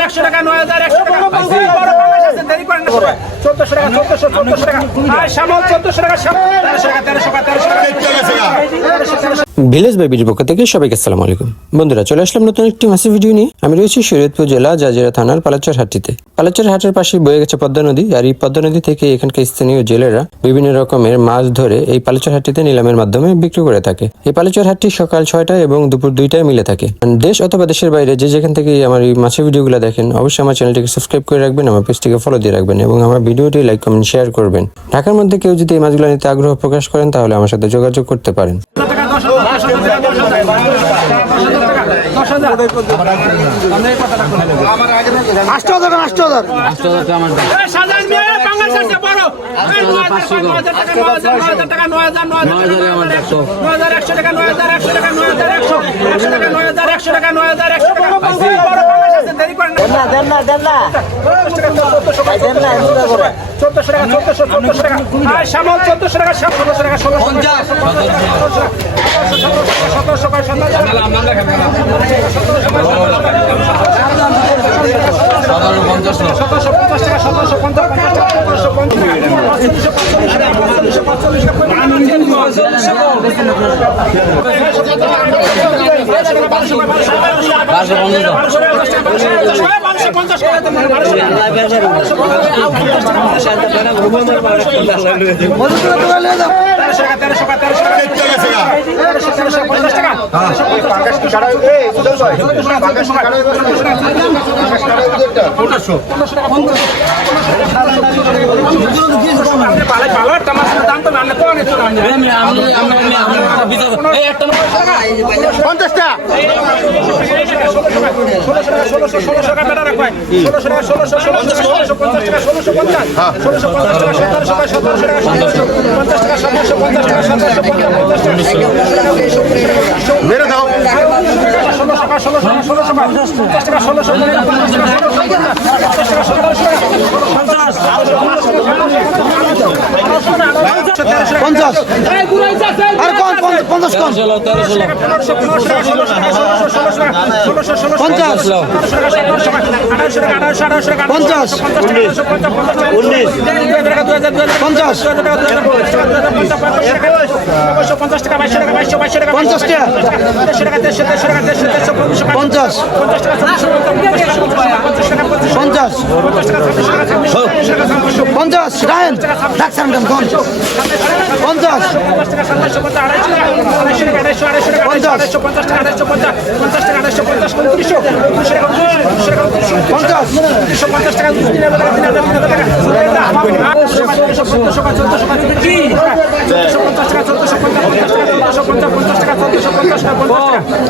একশো টাকা নয় হাজার একশো টাকা দেরি করেন না সবাই। চোদ্দশো টাকা চোদ্দশো চোদ্দশো টাকা আর শ্যামল চোদ্দশো টাকা তেরোশো টাকা তেরোশো টাকা তেরোশো টাকা ভিলেজ বেবির পক্ষ থেকে সবাইকে আসসালামু আলাইকুম। বন্ধুরা, চলে আসলাম নতুন একটি মাসিভ ভিডিও নিয়ে। আমি রয়েছি শরীয়তপুর জেলা জাজিরা থানার পালাচর হাটটিতে। পালাচর হাটের পাশে বয়ে গেছে পদ্মা নদী আর এই পদ্মা নদী থেকে এখানকার স্থানীয় জেলেরা বিভিন্ন রকমের মাছ ধরে এই পালাচর হাটটিতে নিলামের মাধ্যমে বিক্রি করে থাকে। এই পালাচর হাটটি সকাল ছয়টা এবং দুপুর দুইটায় মিলে থাকে। দেশ অথবা দেশের বাইরে যে যেখান থেকে আমার এই মাছের ভিডিওগুলো দেখেন, অবশ্যই আমার চ্যানেলটিকে সাবস্ক্রাইব করে রাখবেন, আমার পেজটিকে ফলো দিয়ে রাখবেন এবং আমার ভিডিওটি লাইক কমেন্ট শেয়ার করবেন। ঢাকার মধ্যে কেউ যদি এই মাছগুলো নিতে আগ্রহ প্রকাশ করেন, তাহলে আমার সাথে যোগাযোগ করতে পারেন। দশ হাজার দশ হাজার দশ হাজার। দেন না দেন না চোদ্দশো টাকা, চোদ্দশো টাকা, চোদ্দশো চোদ্দশো, টাকা। আর শ্যামল চোদ্দশো টাকা, সতেরোশো সতেরোশো পঞ্চাশ পালো, একটা মাছের দাম তো নামলে তো অনেক তো নামলে। পঞ্চাশ টাকা ষোলোশো টাকা, ষোলোশো, ষোলোশো টাকা বেটা রাখবাই। ষোলোশো টাকা, ষোলোশো, ষোলোশো, ষোলোশো পঞ্চাশ টাকা, ষোলোশো পঞ্চাশ। ষোলোশো পঞ্চাশ টাকা, সতেরোশো টাকা, সতেরোশো টাকা, সতেরোশো পঞ্চাশ টাকা, সতেরোশো পঞ্চাশ টাকা, সতেরোশো পঞ্চাশ, পঞ্চাশ টাকা, মেরে দাও পঞ্চাশ আর পঞ্চাশ কোন পঞ্চাশ পঞ্চাশ পঞ্চাশ পঞ্চাশ টাকা বাইশশো টাকা বাইশশো বাইশশো টাকা পঞ্চাশ। টাকা। দেড়শো টাকা দেড়শো দেড়শো টাকা দেড়শো দেড়শো পঞ্চাশ। পঞ্চাশ টাকা পঞ্চাশ। পঞ্চাশ টাকা। পঞ্চাশ। পঞ্চাশ টাকা পঞ্চাশ। পঞ্চাশ টাকা আড়াইশো পঞ্চাশ টাকা টাকা টাকা টাকা টাকা টাকা টাকা টাকা টাকা টাকা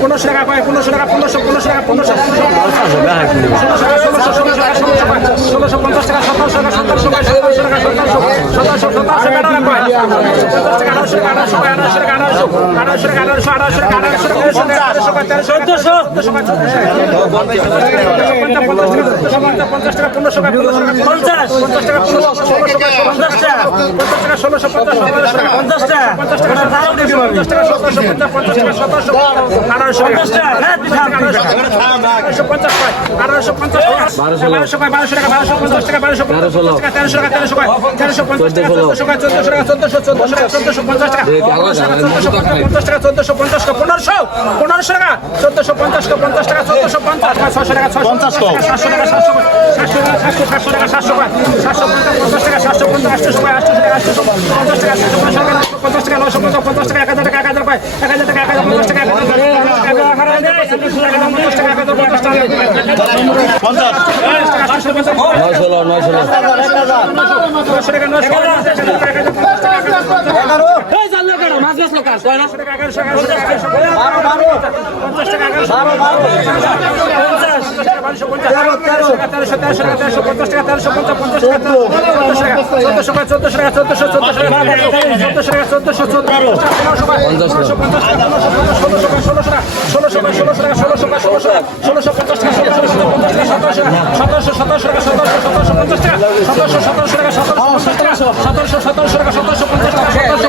পনেরোশো টাকা পনেরোশো টাকা পনেরোশো পনেরোশো টাকা পনেরোশো ষোলোশো ষোলোশো টাকা ষোলোশো টাকা ষোলোশো পঞ্চাশ টাকা ষোলোশো পঞ্চাশ টাকা ষোলোশো পঞ্চাশ টাকা পঞ্চাশ টাকা ষোলোশো পঞ্চাশ টাকা পঞ্চাশ টাকা পঞ্চাশ পঞ্চাশ পঞ্চাশ পঞ্চাশ পঞ্চাশ পঞ্চাশ পঞ্চাশ পঞ্চাশ পঞ্চাশ পঞ্চাশ পঞ্চাশ পঞ্চাশ পঞ্চাশ পনেরোশো পনেরোশো টাকা চোদ্দশো পঞ্চাশ টাকা পঞ্চাশ টাকা চোদ্দশো পঞ্চাশ টাকা ছশো টাকা পঞ্চাশ সাতশো টাকা সাতশো সাতশো টাকা সাতশো সাতশো টাকা সাতশো সাতশো পঞ্চাশ টাকা সাতশো পঞ্চাশ আটশো টাকা আটশো টাকা আটশো পঞ্চাশ টাকা পঞ্চাশ টাকা নশো পঞ্চাশ পঞ্চাশ টাকা এক হাজার টাকা এক হাজার পায় এক হাজার টাকা এক হাজার পঞ্চাশ টাকা এক হাজার পঞ্চাশ টাকা এক হাজার পঞ্চাশ টাকা পঞ্চাশ আটশো পঞ্চাশ নয়শো নয়শো নয়শো টাকা নয়শো টাকা পঞ্চাশ টাকা তেরোশো তেরোশো টাকা তেরোশো পঞ্চাশ টাকা তেরোশো পঞ্চাশ পঞ্চাশ টাকা চোদ্দশো টাকা চোদ্দশো টাকা চোদ্দশো টাকা চোদ্দশো চোদ্দশো টাকা চোদ্দশো টাকা চোদ্দশো চোদ্দশো পনেরোশো পঞ্চাশ টাকা ষোলোশো টাকা ষোলোশো টাকা ষোলোশো টাকা ষোলোশো টাকা ষোলোশো টাকা ষোলোশো টাকা ষোলোশো পঞ্চাশ টাকা ষোলোশো টাকা সতেরোশো সতেরোশো টাকা সতেরোশো সতেরোশো পঞ্চাশ টাকা সতেরোশো সতেরোশো টাকা সতেরোশো পঞ্চাশ টাকা সতেরোশো সতেরোশো টাকা সতেরোশো পঞ্চাশ টাকা সতেরোশো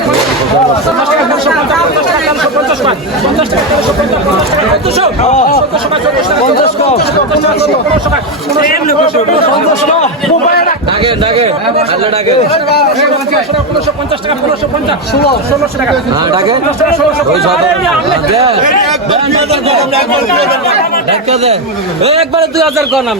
পঞ্চাশ টাকা টাকা পঞ্চাশ টাকা পঞ্চাশ টাকা তেরোশো পঞ্চাশ টাকা চোদ্দশো চোদ্দশো টাকা চোদ্দশো টাকা পঞ্চাশ টাকা পঞ্চাশ টাকা পঞ্চাশ টাকা ডাকে ডাকে আল্লাহ ডাকে পনেরোশো পঞ্চাশ টাকা একবারে দুই হাজার কর নাম